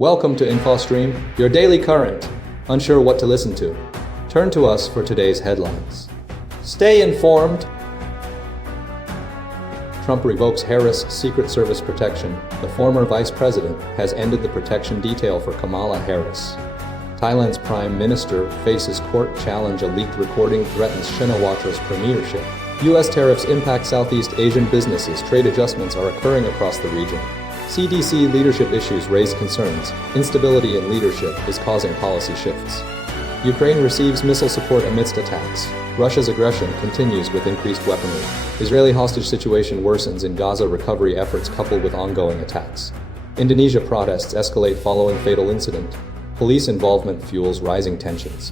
Welcome to InfoStream, your daily current. Unsure what to listen to? Turn to us for today's headlines. Stay informed. Trump revokes Harris Secret Service protection. The former vice president has ended the protection detail for Kamala Harris. Thailand's prime minister faces court challenge. A leaked recording threatens Shinawatra's premiership. U.S. tariffs impact Southeast Asian businesses. Trade adjustments are occurring across the region. CDC leadership issues raise concerns. Instability in leadership is causing policy shifts. Ukraine receives missile support amidst attacks. Russia's aggression continues with increased weaponry. Israeli hostage situation worsens in Gaza. Recovery efforts coupled with ongoing attacks. Indonesia protests escalate following fatal incident. Police involvement fuels rising tensions.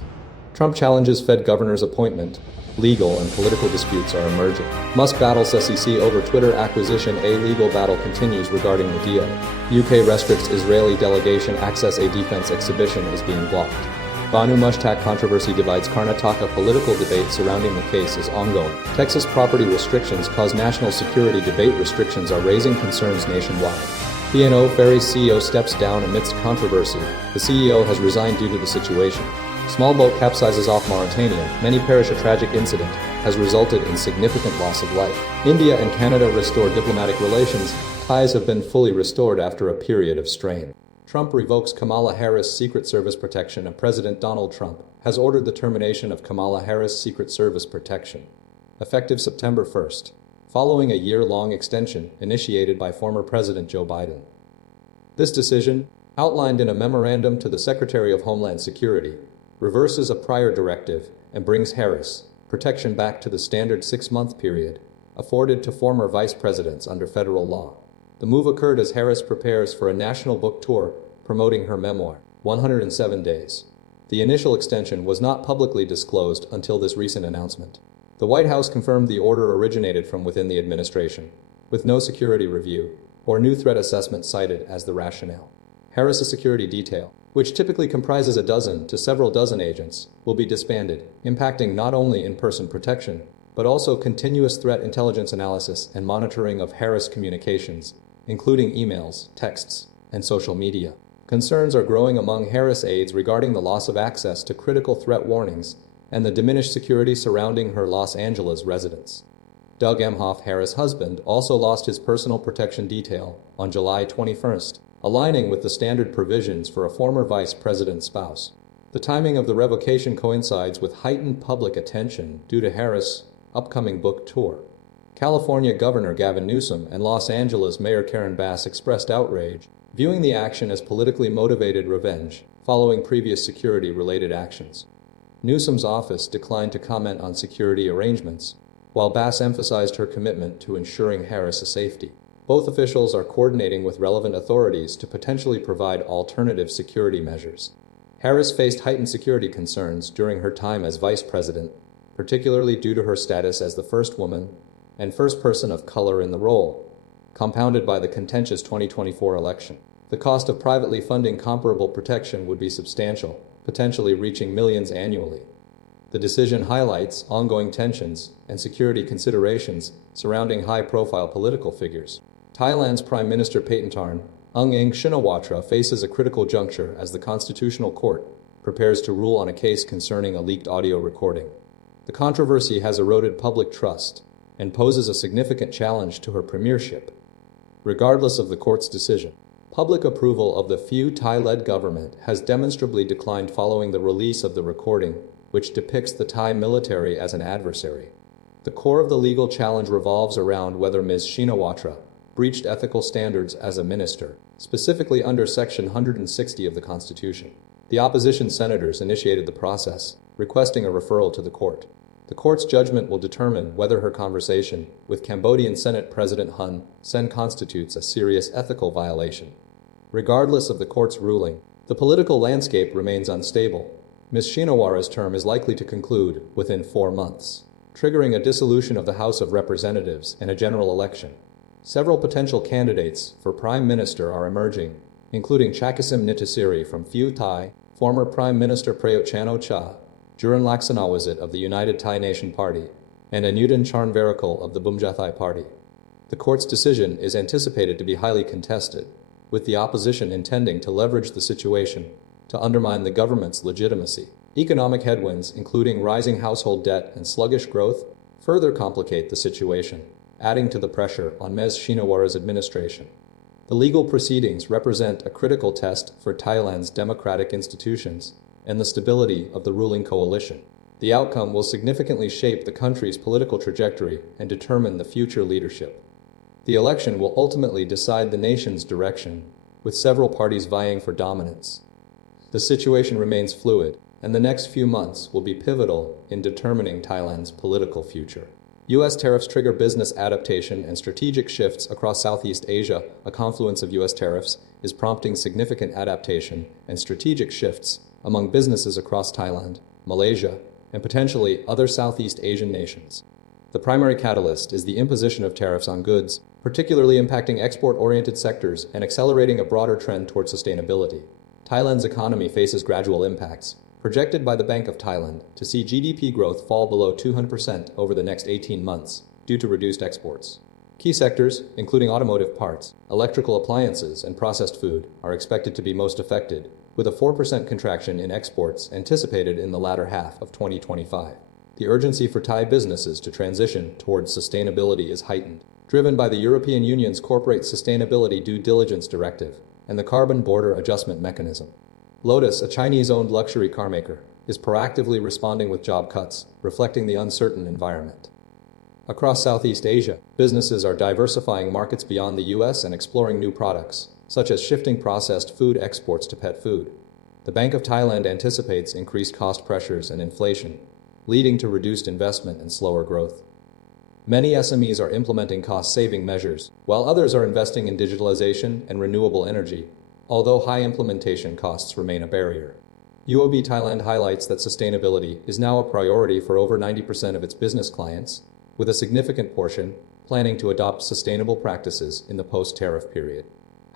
Trump challenges Fed governor's appointment. Legal and political disputes are emerging. Musk battles SEC over Twitter acquisition. A legal battle continues regarding the deal. UK restricts Israeli delegation access. A defense exhibition is being blocked. Banu Mushtaq controversy divides Karnataka. Political debate surrounding the case is ongoing. Texas property restrictions cause national security debate. Restrictions are raising concerns nationwide. Ferries CEO steps down amidst controversy. The CEO has resigned due to the situation. Small boat capsizes off Mauritania. Many perish. A tragic incident has resulted in significant loss of life. India and Canada restore diplomatic relations. Ties have been fully restored after a period of strain. Trump revokes Kamala Harris Secret Service protection. President Donald Trump has ordered the termination of Kamala Harris Secret Service protection, effective September 1st, following a year-long extension initiated by former President Joe Biden. This decision, outlined in a memorandum to the Secretary of Homeland Security, reverses a prior directive and brings Harris protection back to the standard 6-month period afforded to former vice presidents under federal law. The move occurred as Harris prepares for a national book tour promoting her memoir, 107 Days. The initial extension was not publicly disclosed until this recent announcement. The White House confirmed the order originated from within the administration, with no security review or new threat assessment cited as the rationale. Harris's security detail, which typically comprises a dozen to several dozen agents, will be disbanded, impacting not only in-person protection, but also continuous threat intelligence analysis and monitoring of Harris communications, including emails, texts, and social media. Concerns are growing among Harris aides regarding the loss of access to critical threat warnings and the diminished security surrounding her Los Angeles residence. Doug Emhoff, Harris' husband, also lost his personal protection detail on July 21st, aligning with the standard provisions for a former vice president's spouse. The timing of the revocation coincides with heightened public attention due to Harris' upcoming book tour. California Governor Gavin Newsom and Los Angeles Mayor Karen Bass expressed outrage, viewing the action as politically motivated revenge following previous security-related actions. Newsom's office declined to comment on security arrangements, while Bass emphasized her commitment to ensuring Harris' safety. Both officials are coordinating with relevant authorities to potentially provide alternative security measures. Harris faced heightened security concerns during her time as vice president, particularly due to her status as the first woman and first person of color in the role, compounded by the contentious 2024 election. The cost of privately funding comparable protection would be substantial, potentially reaching millions annually. The decision highlights ongoing tensions and security considerations surrounding high-profile political figures. Thailand's Prime Minister Paetongtarn, Ung Ing Shinawatra, faces a critical juncture as the Constitutional Court prepares to rule on a case concerning a leaked audio recording. The controversy has eroded public trust and poses a significant challenge to her premiership. Regardless of the court's decision, public approval of the Pheu Thai-led government has demonstrably declined following the release of the recording, which depicts the Thai military as an adversary. The core of the legal challenge revolves around whether Ms. Shinawatra breached ethical standards as a minister, specifically under Section 160 of the Constitution. The opposition senators initiated the process, requesting a referral to the court. The court's judgment will determine whether her conversation with Cambodian Senate President Hun Sen constitutes a serious ethical violation. Regardless of the court's ruling, the political landscape remains unstable. Ms. Shinawatra's term is likely to conclude within 4 months, triggering a dissolution of the House of Representatives and a general election. Several potential candidates for Prime Minister are emerging, including Chakasim Nitasiri from Pheu Thai, former Prime Minister Prayut Chan-o-cha, Juran Laksanawizit of the United Thai Nation Party, and Anutin Charnvirakul of the Bumjathai Party. The court's decision is anticipated to be highly contested, with the opposition intending to leverage the situation to undermine the government's legitimacy. Economic headwinds, including rising household debt and sluggish growth, further complicate the situation, adding to the pressure on Ms. Shinawatra's administration. The legal proceedings represent a critical test for Thailand's democratic institutions and the stability of the ruling coalition. The outcome will significantly shape the country's political trajectory and determine the future leadership. The election will ultimately decide the nation's direction, with several parties vying for dominance. The situation remains fluid, and the next few months will be pivotal in determining Thailand's political future. U.S. tariffs trigger business adaptation and strategic shifts across Southeast Asia. A confluence of U.S. tariffs is prompting significant adaptation and strategic shifts among businesses across Thailand, Malaysia, and potentially other Southeast Asian nations. The primary catalyst is the imposition of tariffs on goods, particularly impacting export-oriented sectors and accelerating a broader trend toward sustainability. Thailand's economy faces gradual impacts, projected by the Bank of Thailand to see GDP growth fall below 200% over the next 18 months due to reduced exports. Key sectors, including automotive parts, electrical appliances, and processed food, are expected to be most affected, with a 4% contraction in exports anticipated in the latter half of 2025. The urgency for Thai businesses to transition towards sustainability is heightened, driven by the European Union's Corporate Sustainability Due Diligence Directive and the Carbon Border Adjustment Mechanism. Lotus, a Chinese-owned luxury carmaker, is proactively responding with job cuts, reflecting the uncertain environment. Across Southeast Asia, businesses are diversifying markets beyond the U.S. and exploring new products, such as shifting processed food exports to pet food. The Bank of Thailand anticipates increased cost pressures and inflation, leading to reduced investment and slower growth. Many SMEs are implementing cost-saving measures, while others are investing in digitalization and renewable energy, although high implementation costs remain a barrier. UOB Thailand highlights that sustainability is now a priority for over 90% of its business clients, with a significant portion planning to adopt sustainable practices in the post-tariff period.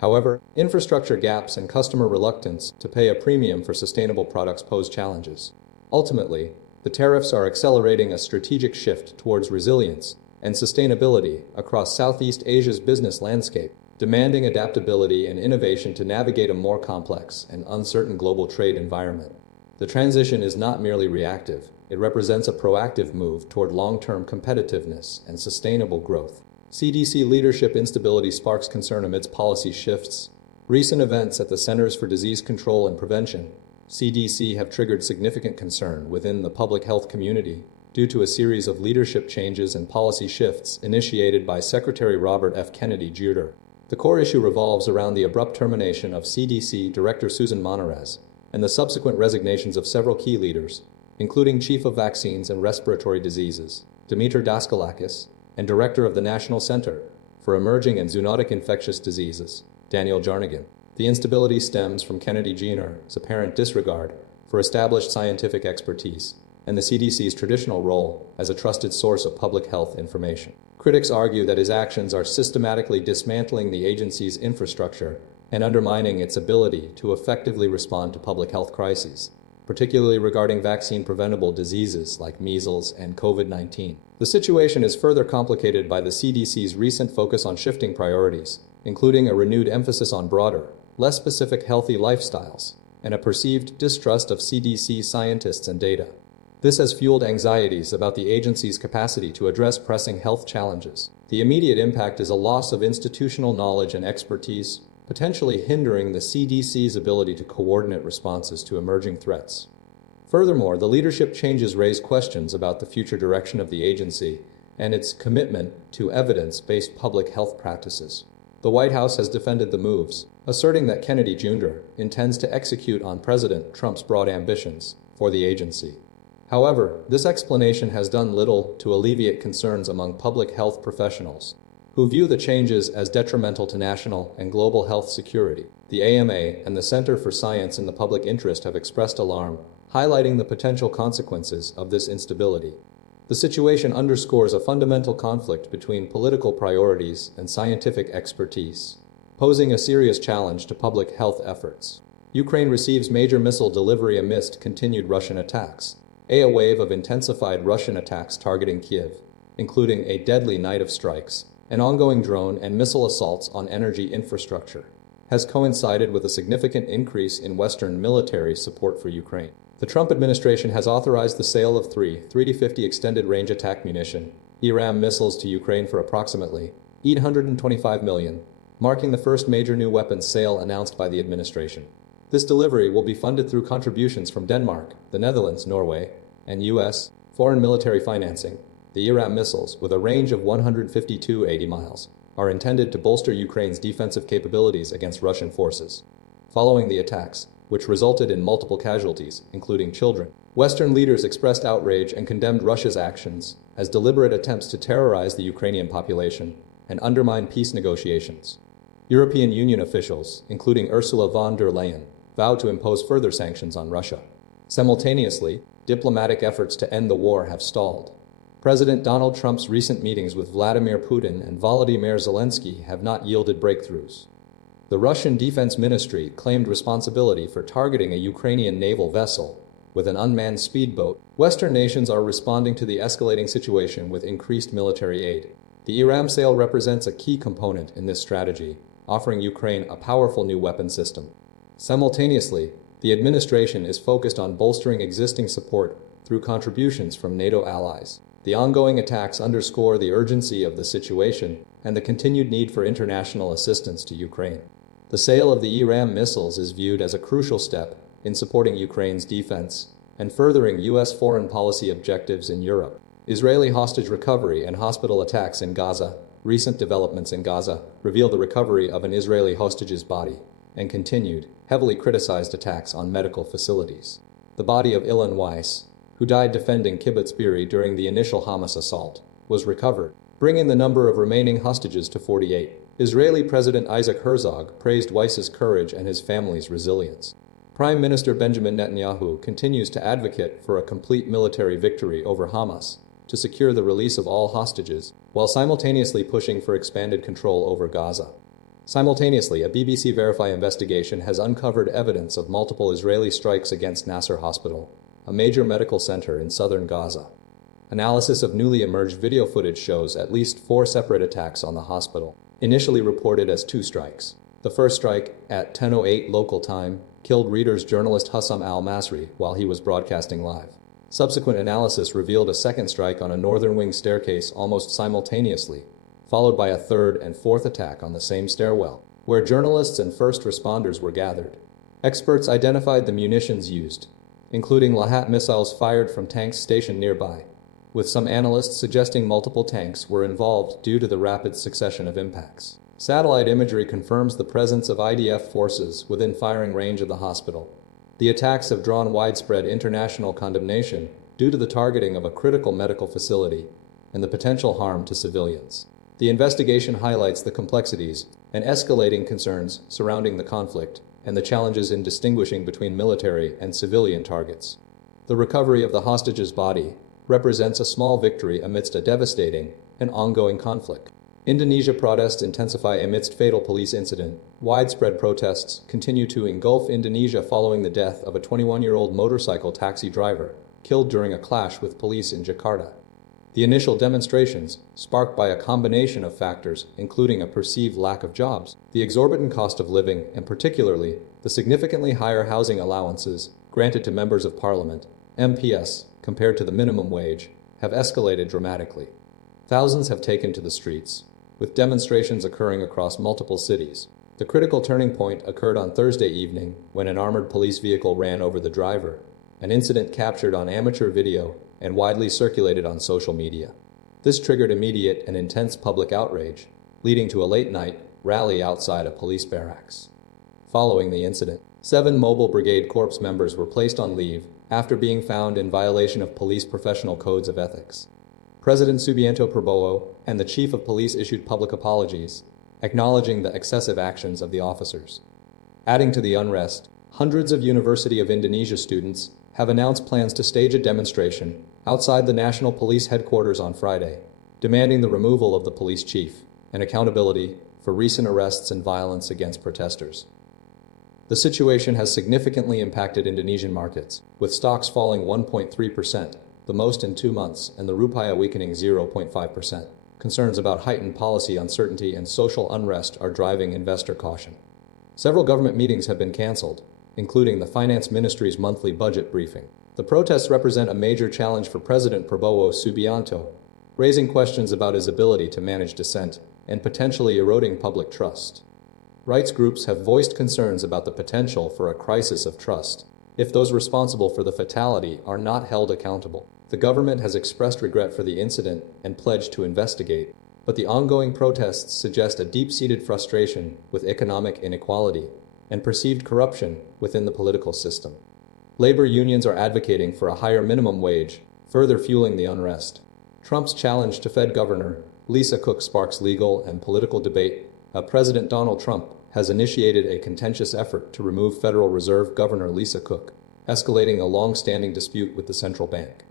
However, infrastructure gaps and customer reluctance to pay a premium for sustainable products pose challenges. Ultimately, the tariffs are accelerating a strategic shift towards resilience and sustainability across Southeast Asia's business landscape, demanding adaptability and innovation to navigate a more complex and uncertain global trade environment. The transition is not merely reactive, it represents a proactive move toward long-term competitiveness and sustainable growth. CDC leadership instability sparks concern amidst policy shifts. Recent events at the Centers for Disease Control and Prevention, CDC, have triggered significant concern within the public health community due to a series of leadership changes and policy shifts initiated by Secretary Robert F. Kennedy Jr. The core issue revolves around the abrupt termination of CDC Director Susan Monarez and the subsequent resignations of several key leaders, including Chief of Vaccines and Respiratory Diseases, Dimitar Daskalakis, and Director of the National Center for Emerging and Zoonotic Infectious Diseases, Daniel Jarnigan. The instability stems from Kennedy Jr.'s apparent disregard for established scientific expertise and the CDC's traditional role as a trusted source of public health information. Critics argue that his actions are systematically dismantling the agency's infrastructure and undermining its ability to effectively respond to public health crises, particularly regarding vaccine-preventable diseases like measles and COVID-19. The situation is further complicated by the CDC's recent focus on shifting priorities, including a renewed emphasis on broader, less specific healthy lifestyles, and a perceived distrust of CDC scientists and data. This has fueled anxieties about the agency's capacity to address pressing health challenges. The immediate impact is a loss of institutional knowledge and expertise, potentially hindering the CDC's ability to coordinate responses to emerging threats. Furthermore, the leadership changes raise questions about the future direction of the agency and its commitment to evidence-based public health practices. The White House has defended the moves, asserting that Kennedy Jr. intends to execute on President Trump's broad ambitions for the agency. However, this explanation has done little to alleviate concerns among public health professionals, who view the changes as detrimental to national and global health security. The AMA and the Center for Science in the Public Interest have expressed alarm, highlighting the potential consequences of this instability. The situation underscores a fundamental conflict between political priorities and scientific expertise, posing a serious challenge to public health efforts. Ukraine receives major missile delivery amidst continued Russian attacks. A wave of intensified Russian attacks targeting Kiev, including a deadly night of strikes and ongoing drone and missile assaults on energy infrastructure, has coincided with a significant increase in Western military support for Ukraine. The Trump administration has authorized the sale of three 3D-50 extended-range attack munition (ERAM) missiles to Ukraine for approximately $825 million, marking the first major new weapons sale announced by the administration. This delivery will be funded through contributions from Denmark, the Netherlands, Norway, and U.S. foreign military financing. The ERAM missiles, with a range of 150 to 80 miles, are intended to bolster Ukraine's defensive capabilities against Russian forces. Following the attacks, which resulted in multiple casualties, including children, Western leaders expressed outrage and condemned Russia's actions as deliberate attempts to terrorize the Ukrainian population and undermine peace negotiations. European Union officials, including Ursula von der Leyen, vowed to impose further sanctions on Russia. Simultaneously, diplomatic efforts to end the war have stalled. President Donald Trump's recent meetings with Vladimir Putin and Volodymyr Zelensky have not yielded breakthroughs. The Russian Defense Ministry claimed responsibility for targeting a Ukrainian naval vessel with an unmanned speedboat. Western nations are responding to the escalating situation with increased military aid. The ERAM sale represents a key component in this strategy, offering Ukraine a powerful new weapon system. Simultaneously, the administration is focused on bolstering existing support through contributions from NATO allies. The ongoing attacks underscore the urgency of the situation and the continued need for international assistance to Ukraine. The sale of the ERAM missiles is viewed as a crucial step in supporting Ukraine's defense and furthering U.S. foreign policy objectives in Europe. Israeli hostage recovery and hospital attacks in Gaza. Recent developments in Gaza reveal the recovery of an Israeli hostage's body and continued, heavily criticized attacks on medical facilities. The body of Ilan Weiss, who died defending Kibbutz Be'eri during the initial Hamas assault, was recovered, bringing the number of remaining hostages to 48. Israeli President Isaac Herzog praised Weiss's courage and his family's resilience. Prime Minister Benjamin Netanyahu continues to advocate for a complete military victory over Hamas to secure the release of all hostages, while simultaneously pushing for expanded control over Gaza. Simultaneously, a BBC Verify investigation has uncovered evidence of multiple Israeli strikes against Nasser Hospital, a major medical center in southern Gaza. Analysis of newly emerged video footage shows at least 4 separate attacks on the hospital, initially reported as 2 strikes. The first strike, at 10:08 local time, killed Reuters journalist Hussam al-Masri while he was broadcasting live. Subsequent analysis revealed a second strike on a northern wing staircase almost simultaneously, followed by a third and fourth attack on the same stairwell, where journalists and first responders were gathered. Experts identified the munitions used, including Lahat missiles fired from tanks stationed nearby, with some analysts suggesting multiple tanks were involved due to the rapid succession of impacts. Satellite imagery confirms the presence of IDF forces within firing range of the hospital. The attacks have drawn widespread international condemnation due to the targeting of a critical medical facility and the potential harm to civilians. The investigation highlights the complexities and escalating concerns surrounding the conflict and the challenges in distinguishing between military and civilian targets. The recovery of the hostage's body represents a small victory amidst a devastating and ongoing conflict. Indonesia protests intensify amidst fatal police incident. Widespread protests continue to engulf Indonesia following the death of a 21-year-old motorcycle taxi driver killed during a clash with police in Jakarta. The initial demonstrations, sparked by a combination of factors, including a perceived lack of jobs, the exorbitant cost of living, and particularly the significantly higher housing allowances granted to members of parliament, MPs, compared to the minimum wage, have escalated dramatically. Thousands have taken to the streets, with demonstrations occurring across multiple cities. The critical turning point occurred on Thursday evening when an armored police vehicle ran over the driver, an incident captured on amateur video and widely circulated on social media. This triggered immediate and intense public outrage, leading to a late-night rally outside a police barracks. Following the incident, 7 Mobile Brigade Corps members were placed on leave after being found in violation of police professional codes of ethics. President Subianto Prabowo and the Chief of Police issued public apologies, acknowledging the excessive actions of the officers. Adding to the unrest, hundreds of University of Indonesia students have announced plans to stage a demonstration outside the National Police Headquarters on Friday, demanding the removal of the police chief and accountability for recent arrests and violence against protesters. The situation has significantly impacted Indonesian markets, with stocks falling 1.3%, the most in 2 months, and the rupiah weakening 0.5%. Concerns about heightened policy uncertainty and social unrest are driving investor caution. Several government meetings have been cancelled, including the Finance Ministry's monthly budget briefing. The protests represent a major challenge for President Prabowo Subianto, raising questions about his ability to manage dissent and potentially eroding public trust. Rights groups have voiced concerns about the potential for a crisis of trust if those responsible for the fatality are not held accountable. The government has expressed regret for the incident and pledged to investigate, but the ongoing protests suggest a deep-seated frustration with economic inequality and perceived corruption within the political system. Labor unions are advocating for a higher minimum wage, further fueling the unrest. Trump's challenge to Fed Governor Lisa Cook sparks legal and political debate. President Donald Trump has initiated a contentious effort to remove Federal Reserve Governor Lisa Cook, escalating a long-standing dispute with the central bank.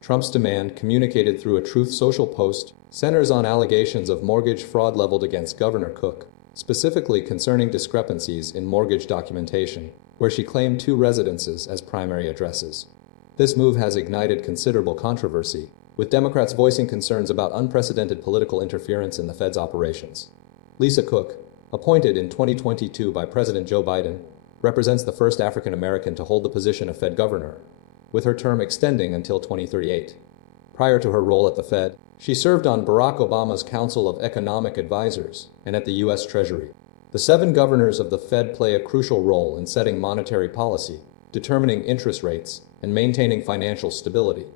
Trump's demand, communicated through a Truth Social post, centers on allegations of mortgage fraud leveled against Governor Cook, specifically concerning discrepancies in mortgage documentation, where she claimed 2 residences as primary addresses. This move has ignited considerable controversy, with Democrats voicing concerns about unprecedented political interference in the Fed's operations. Lisa Cook, appointed in 2022 by President Joe Biden, represents the first African American to hold the position of Fed governor, with her term extending until 2038. Prior to her role at the Fed, she served on Barack Obama's Council of Economic Advisors and at the U.S. Treasury. The 7 governors of the Fed play a crucial role in setting monetary policy, determining interest rates, and maintaining financial stability.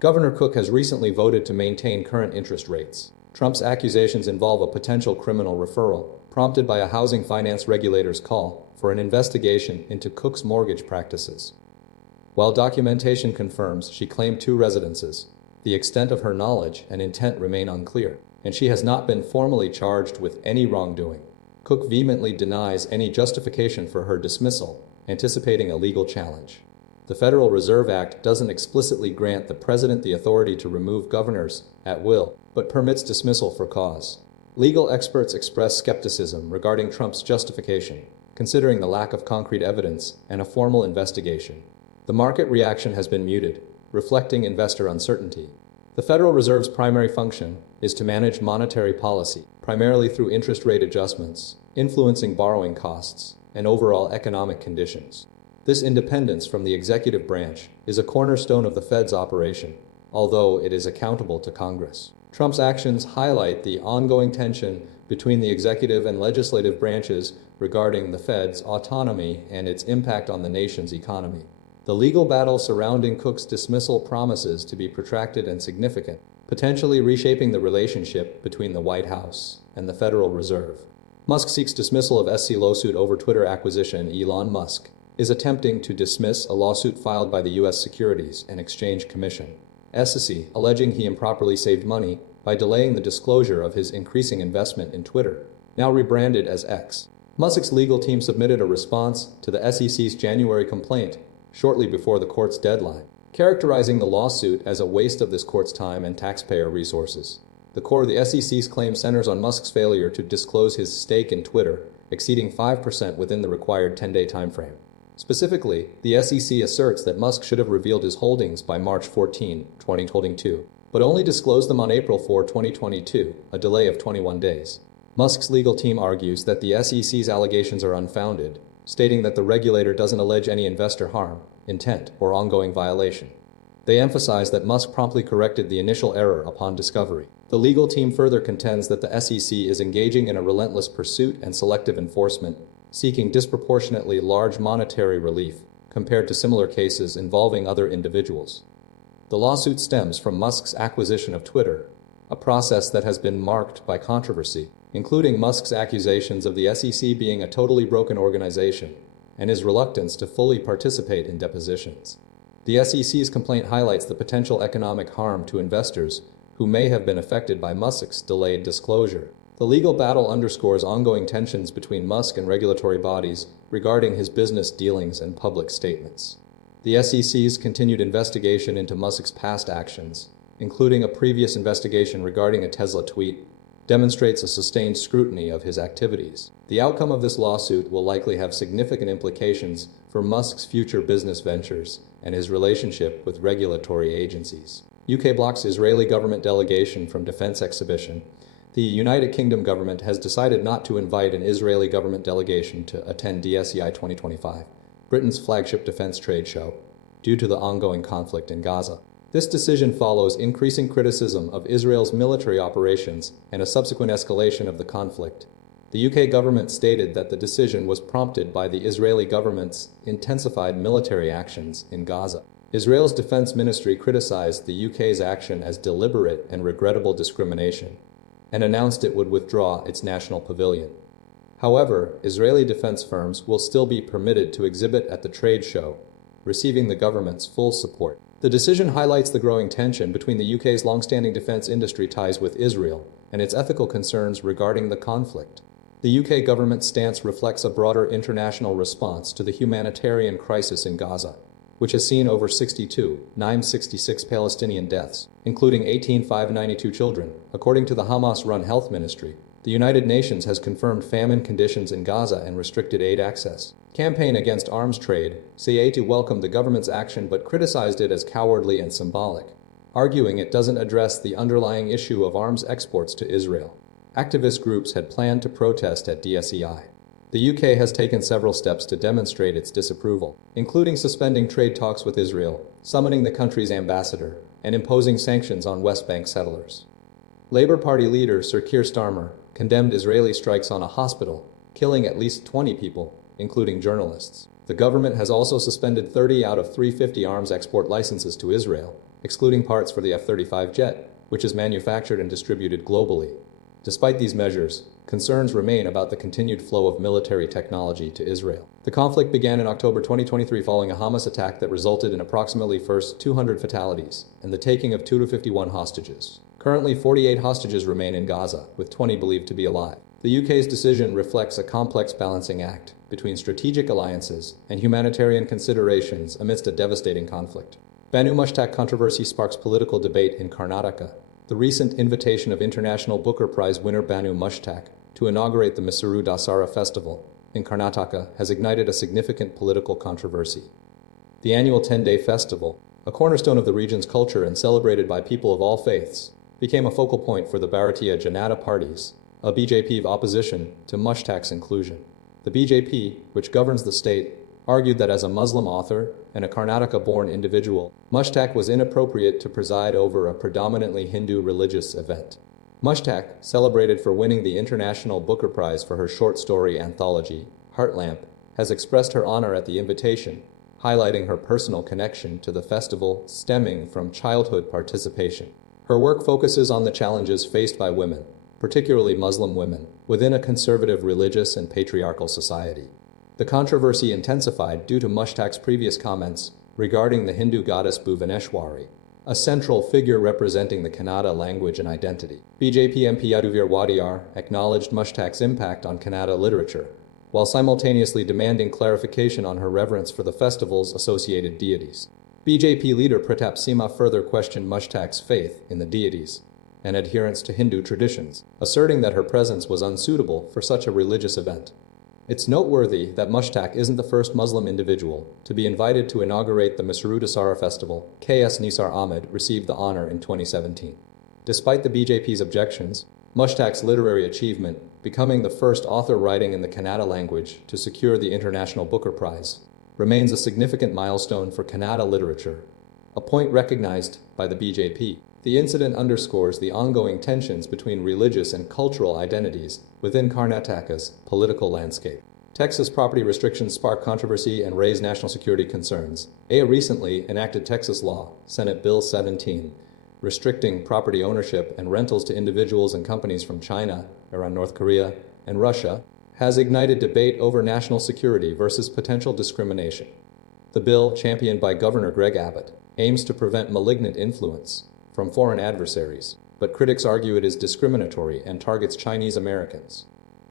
Governor Cook has recently voted to maintain current interest rates. Trump's accusations involve a potential criminal referral, prompted by a housing finance regulator's call for an investigation into Cook's mortgage practices. While documentation confirms she claimed 2 residences, the extent of her knowledge and intent remain unclear, and she has not been formally charged with any wrongdoing. Cook vehemently denies any justification for her dismissal, anticipating a legal challenge. The Federal Reserve Act doesn't explicitly grant the president the authority to remove governors at will, but permits dismissal for cause. Legal experts express skepticism regarding Trump's justification, considering the lack of concrete evidence and a formal investigation. The market reaction has been muted, reflecting investor uncertainty. The Federal Reserve's primary function is to manage monetary policy, primarily through interest rate adjustments, influencing borrowing costs and overall economic conditions. This independence from the executive branch is a cornerstone of the Fed's operation, although it is accountable to Congress. Trump's actions highlight the ongoing tension between the executive and legislative branches regarding the Fed's autonomy and its impact on the nation's economy. The legal battle surrounding Cook's dismissal promises to be protracted and significant, potentially reshaping the relationship between the White House and the Federal Reserve. Musk seeks dismissal of SEC lawsuit over Twitter acquisition. Elon Musk is attempting to dismiss a lawsuit filed by the U.S. Securities and Exchange Commission, SEC, alleging he improperly saved money by delaying the disclosure of his increasing investment in Twitter, now rebranded as X. Musk's legal team submitted a response to the SEC's January complaint shortly before the court's deadline, characterizing the lawsuit as a waste of this court's time and taxpayer resources. The core of the SEC's claim centers on Musk's failure to disclose his stake in Twitter, exceeding 5% within the required 10-day timeframe. Specifically, the SEC asserts that Musk should have revealed his holdings by March 14, 2022, but only disclosed them on April 4, 2022, a delay of 21 days. Musk's legal team argues that the SEC's allegations are unfounded, stating that the regulator doesn't allege any investor harm, intent, or ongoing violation. They emphasize that Musk promptly corrected the initial error upon discovery. The legal team further contends that the SEC is engaging in a relentless pursuit and selective enforcement, seeking disproportionately large monetary relief compared to similar cases involving other individuals. The lawsuit stems from Musk's acquisition of Twitter, a process that has been marked by controversy, including Musk's accusations of the SEC being a totally broken organization and his reluctance to fully participate in depositions. The SEC's complaint highlights the potential economic harm to investors who may have been affected by Musk's delayed disclosure. The legal battle underscores ongoing tensions between Musk and regulatory bodies regarding his business dealings and public statements. The SEC's continued investigation into Musk's past actions, including a previous investigation regarding a Tesla tweet, demonstrates a sustained scrutiny of his activities. The outcome of this lawsuit will likely have significant implications for Musk's future business ventures and his relationship with regulatory agencies. UK blocks Israeli government delegation from defense exhibition The United Kingdom government has decided not to invite an Israeli government delegation to attend DSEI 2025, Britain's flagship defense trade show, due to the ongoing conflict in Gaza. This decision follows increasing criticism of Israel's military operations and a subsequent escalation of the conflict. The UK government stated that the decision was prompted by the Israeli government's intensified military actions in Gaza. Israel's defense ministry criticized the UK's action as deliberate and regrettable discrimination, and announced it would withdraw its national pavilion. However, Israeli defense firms will still be permitted to exhibit at the trade show, receiving the government's full support. The decision highlights the growing tension between the UK's long-standing defense industry ties with Israel and its ethical concerns regarding the conflict. The UK government's stance reflects a broader international response to the humanitarian crisis in Gaza, which has seen over 966 Palestinian deaths, including 18,592 children. According to the Hamas-run health ministry, the United Nations has confirmed famine conditions in Gaza and restricted aid access. Campaign Against Arms Trade, CA welcomed the government's action but criticized it as cowardly and symbolic, arguing it doesn't address the underlying issue of arms exports to Israel. Activist groups had planned to protest at DSEI. The UK has taken several steps to demonstrate its disapproval, including suspending trade talks with Israel, summoning the country's ambassador, and imposing sanctions on West Bank settlers. Labour Party leader Sir Keir Starmer condemned Israeli strikes on a hospital, killing at least 20 people, including journalists. The government has also suspended 30 out of 350 arms export licenses to Israel, excluding parts for the F-35 jet, which is manufactured and distributed globally. Despite these measures, concerns remain about the continued flow of military technology to Israel. The conflict began in October 2023 following a Hamas attack that resulted in approximately 200 fatalities and the taking of 251 hostages. Currently, 48 hostages remain in Gaza, with 20 believed to be alive. The UK's decision reflects a complex balancing act between strategic alliances and humanitarian considerations amidst a devastating conflict. Banu Mushtaq controversy sparks political debate in Karnataka. The recent invitation of International Booker Prize winner Banu Mushtaq to inaugurate the Mysuru Dasara festival in Karnataka has ignited a significant political controversy. The annual 10-day festival, a cornerstone of the region's culture and celebrated by people of all faiths, became a focal point for the Bharatiya Janata parties, a BJP of opposition to Mushtaq's inclusion. The BJP, which governs the state, argued that as a Muslim author and a Karnataka-born individual, Mushtaq was inappropriate to preside over a predominantly Hindu religious event. Mushtaq, celebrated for winning the International Booker Prize for her short story anthology, Heartlamp, has expressed her honor at the invitation, highlighting her personal connection to the festival stemming from childhood participation. Her work focuses on the challenges faced by women, particularly Muslim women, within a conservative religious and patriarchal society. The controversy intensified due to Mushtaq's previous comments regarding the Hindu goddess Bhuvaneshwari, a central figure representing the Kannada language and identity. BJP MP Yaduvir Wadiyar acknowledged Mushtaq's impact on Kannada literature, while simultaneously demanding clarification on her reverence for the festival's associated deities. BJP leader Pratap Sima further questioned Mushtaq's faith in the deities and adherence to Hindu traditions, asserting that her presence was unsuitable for such a religious event. It's noteworthy that Mushtaq isn't the first Muslim individual to be invited to inaugurate the Mysuru Dasara festival. K.S. Nisar Ahmed received the honor in 2017. Despite the BJP's objections, Mushtaq's literary achievement, becoming the first author writing in the Kannada language to secure the International Booker Prize, remains a significant milestone for Kannada literature, a point recognized by the BJP. The incident underscores the ongoing tensions between religious and cultural identities within Karnataka's political landscape. Texas property restrictions spark controversy and raise national security concerns. A recently enacted Texas law, Senate Bill 17, restricting property ownership and rentals to individuals and companies from China, Iran, North Korea, and Russia, has ignited debate over national security versus potential discrimination. The bill, championed by Governor Greg Abbott, aims to prevent malignant influence from foreign adversaries, but critics argue it is discriminatory and targets Chinese Americans.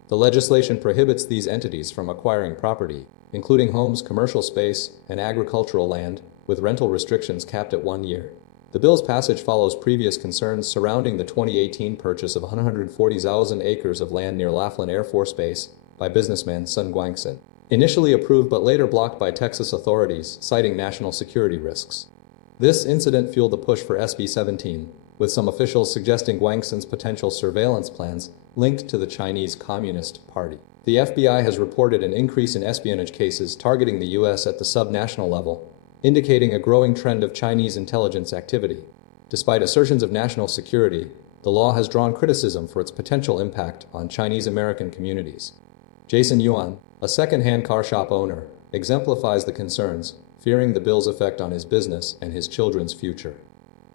The legislation prohibits these entities from acquiring property, including homes, commercial space, and agricultural land, with rental restrictions capped at 1 year. The bill's passage follows previous concerns surrounding the 2018 purchase of 140,000 acres of land near Laughlin Air Force Base by businessman Sun Guangson. Initially approved but later blocked by Texas authorities, citing national security risks. This incident fueled the push for SB 17, with some officials suggesting Wangsun's potential surveillance plans linked to the Chinese Communist Party. The FBI has reported an increase in espionage cases targeting the U.S. at the subnational level, indicating a growing trend of Chinese intelligence activity. Despite assertions of national security, the law has drawn criticism for its potential impact on Chinese-American communities. Jason Yuan, a second-hand car shop owner, exemplifies the concerns, fearing the bill's effect on his business and his children's future.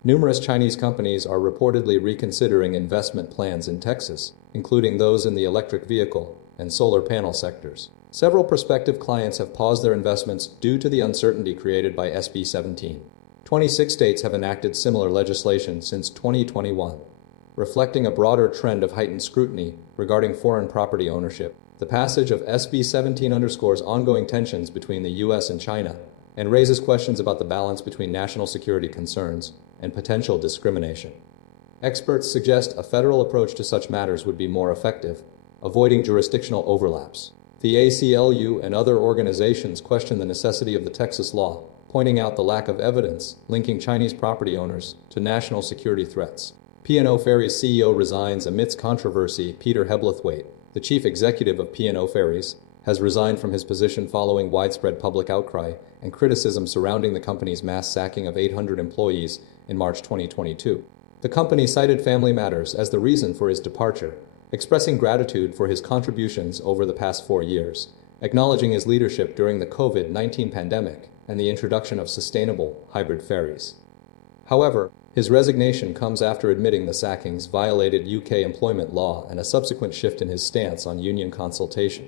Numerous Chinese companies are reportedly reconsidering investment plans in Texas, including those in the electric vehicle and solar panel sectors. Several prospective clients have paused their investments due to the uncertainty created by SB 17. 26 states have enacted similar legislation since 2021, reflecting a broader trend of heightened scrutiny regarding foreign property ownership. The passage of SB 17 underscores ongoing tensions between the U.S. and China and raises questions about the balance between national security concerns and potential discrimination. Experts suggest a federal approach to such matters would be more effective, avoiding jurisdictional overlaps. The ACLU and other organizations question the necessity of the Texas law, pointing out the lack of evidence linking Chinese property owners to national security threats. P&O Ferries CEO resigns amidst controversy. Peter Hebblethwaite, the chief executive of P&O Ferries, has resigned from his position following widespread public outcry and criticism surrounding the company's mass sacking of 800 employees in March 2022. The company cited family matters as the reason for his departure, expressing gratitude for his contributions over the past 4 years, acknowledging his leadership during the COVID-19 pandemic and the introduction of sustainable hybrid ferries. However, his resignation comes after admitting the sackings violated UK employment law and a subsequent shift in his stance on union consultation.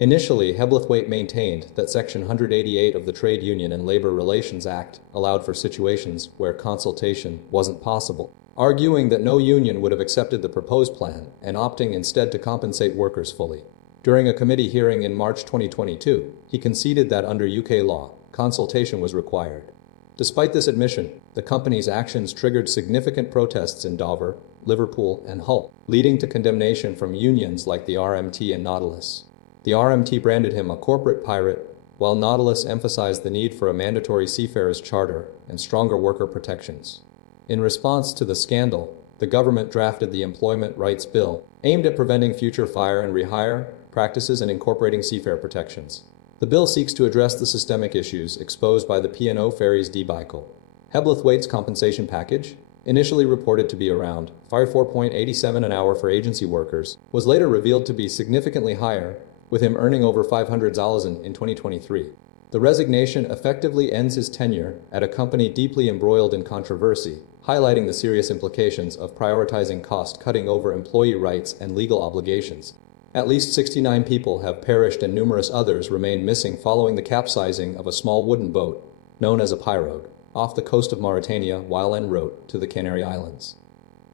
Initially, Hebblethwaite maintained that Section 188 of the Trade Union and Labor Relations Act allowed for situations where consultation wasn't possible, arguing that no union would have accepted the proposed plan and opting instead to compensate workers fully. During a committee hearing in March 2022, he conceded that under UK law, consultation was required. Despite this admission, the company's actions triggered significant protests in Dover, Liverpool, and Hull, leading to condemnation from unions like the RMT and Nautilus. The RMT branded him a corporate pirate, while Nautilus emphasized the need for a mandatory seafarers charter and stronger worker protections. In response to the scandal, the government drafted the Employment Rights Bill, aimed at preventing future fire and rehire practices and incorporating seafarer protections. The bill seeks to address the systemic issues exposed by the P&O Ferries debacle. Hebblethwaite's compensation package, initially reported to be around $4.87 an hour for agency workers, was later revealed to be significantly higher, with him earning over $500,000 in 2023. The resignation effectively ends his tenure at a company deeply embroiled in controversy, highlighting the serious implications of prioritizing cost-cutting over employee rights and legal obligations. At least 69 people have perished and numerous others remain missing following the capsizing of a small wooden boat, known as a pirogue, off the coast of Mauritania while en route to the Canary Islands.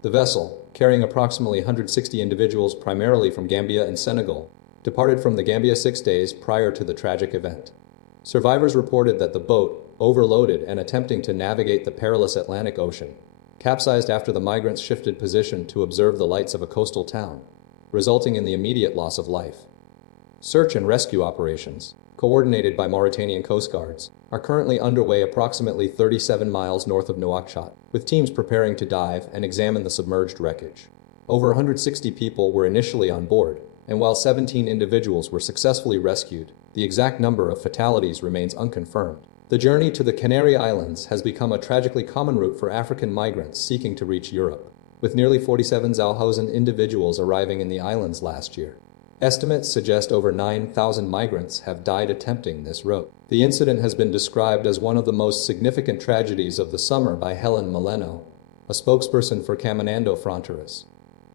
The vessel, carrying approximately 160 individuals primarily from Gambia and Senegal, departed from the Gambia 6 days prior to the tragic event. Survivors reported that the boat, overloaded and attempting to navigate the perilous Atlantic Ocean, capsized after the migrants shifted position to observe the lights of a coastal town, resulting in the immediate loss of life. Search and rescue operations, coordinated by Mauritanian Coast Guards, are currently underway approximately 37 miles north of Nouakchott, with teams preparing to dive and examine the submerged wreckage. Over 160 people were initially on board, and while 17 individuals were successfully rescued, the exact number of fatalities remains unconfirmed. The journey to the Canary Islands has become a tragically common route for African migrants seeking to reach Europe, with nearly 47,000 individuals arriving in the islands last year. Estimates suggest over 9,000 migrants have died attempting this route. The incident has been described as one of the most significant tragedies of the summer by Helen Maleno, a spokesperson for Caminando Fronteras.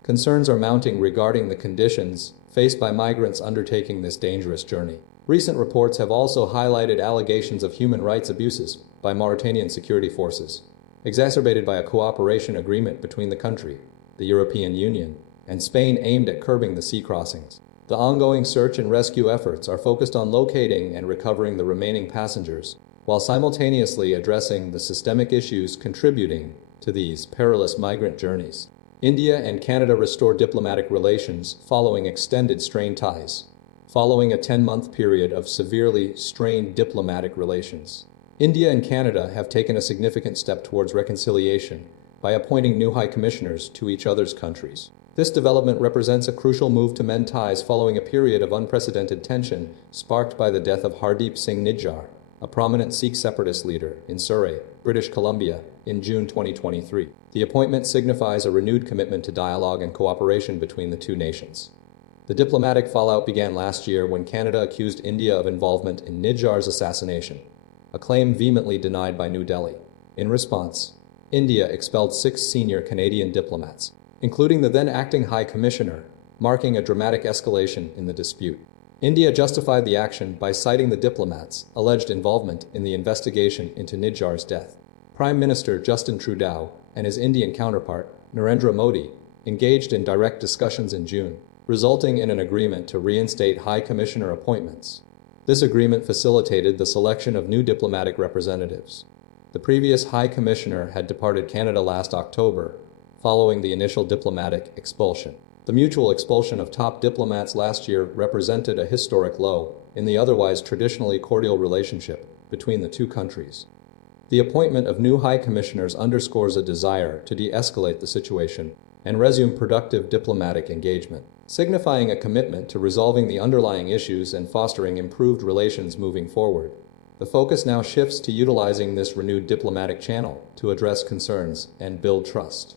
Concerns are mounting regarding the conditions faced by migrants undertaking this dangerous journey. Recent reports have also highlighted allegations of human rights abuses by Mauritanian security forces, exacerbated by a cooperation agreement between the country, the European Union, and Spain aimed at curbing the sea crossings. The ongoing search and rescue efforts are focused on locating and recovering the remaining passengers, while simultaneously addressing the systemic issues contributing to these perilous migrant journeys. India and Canada restore diplomatic relations following extended strained ties. Following a 10-month period of severely strained diplomatic relations, India and Canada have taken a significant step towards reconciliation by appointing new high commissioners to each other's countries. This development represents a crucial move to mend ties following a period of unprecedented tension sparked by the death of Hardeep Singh Nijjar, a prominent Sikh separatist leader, in Surrey, British Columbia, in June 2023. The appointment signifies a renewed commitment to dialogue and cooperation between the two nations. The diplomatic fallout began last year when Canada accused India of involvement in Nijjar's assassination, a claim vehemently denied by New Delhi. In response, India expelled 6 senior Canadian diplomats, including the then acting High Commissioner, marking a dramatic escalation in the dispute. India justified the action by citing the diplomats' alleged involvement in the investigation into Nijjar's death. Prime Minister Justin Trudeau and his Indian counterpart, Narendra Modi, engaged in direct discussions in June, resulting in an agreement to reinstate High Commissioner appointments. This agreement facilitated the selection of new diplomatic representatives. The previous High Commissioner had departed Canada last October, following the initial diplomatic expulsion. The mutual expulsion of top diplomats last year represented a historic low in the otherwise traditionally cordial relationship between the two countries. The appointment of new high commissioners underscores a desire to de-escalate the situation and resume productive diplomatic engagement, signifying a commitment to resolving the underlying issues and fostering improved relations moving forward. The focus now shifts to utilizing this renewed diplomatic channel to address concerns and build trust.